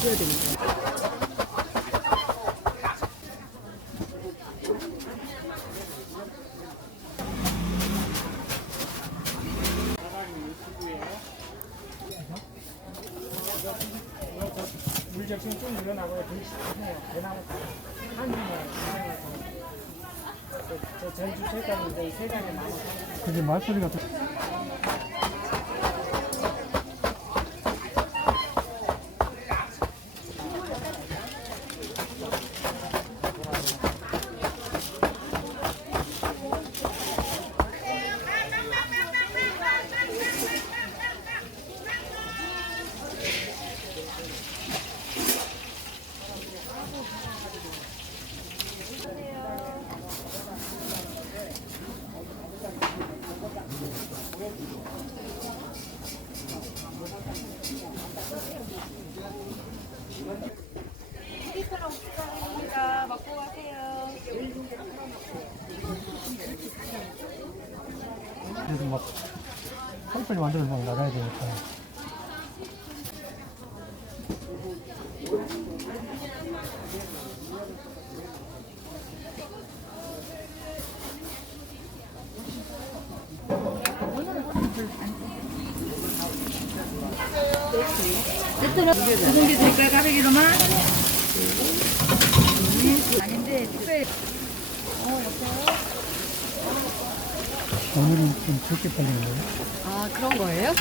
해줘야 되는 이제. 그게 말소리가 좀 먹고 가세요. 그래도 막 빨리빨리 만들어서 막 나가야 되니까. 무슨 게 될까요? 가베기로만? 아닌데, 특별. 오늘은 좀 적게 팔리는데요. 아, 그런 거예요?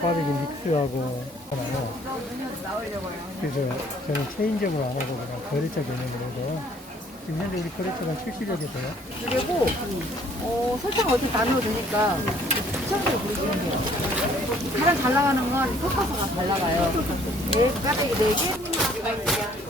꽈배기 믹스하고 하나요. 그래서 저는 체인점을 안 하고 그냥 거래처 개념으로 해서 지금 현재 우리 거래처가 70여 개 돼요. 그리고, 어, 설탕 어디 다 넣어도 되니까, 시청자를 부르시면 돼요. 가장 잘 나가는 건 섞어서가 잘 나가요. 네, 까베기 4개.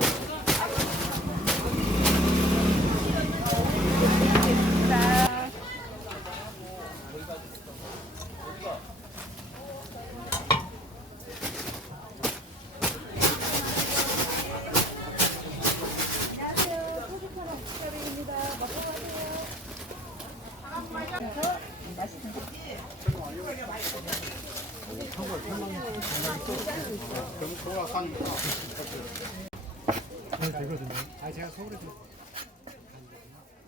아 제가 서울에서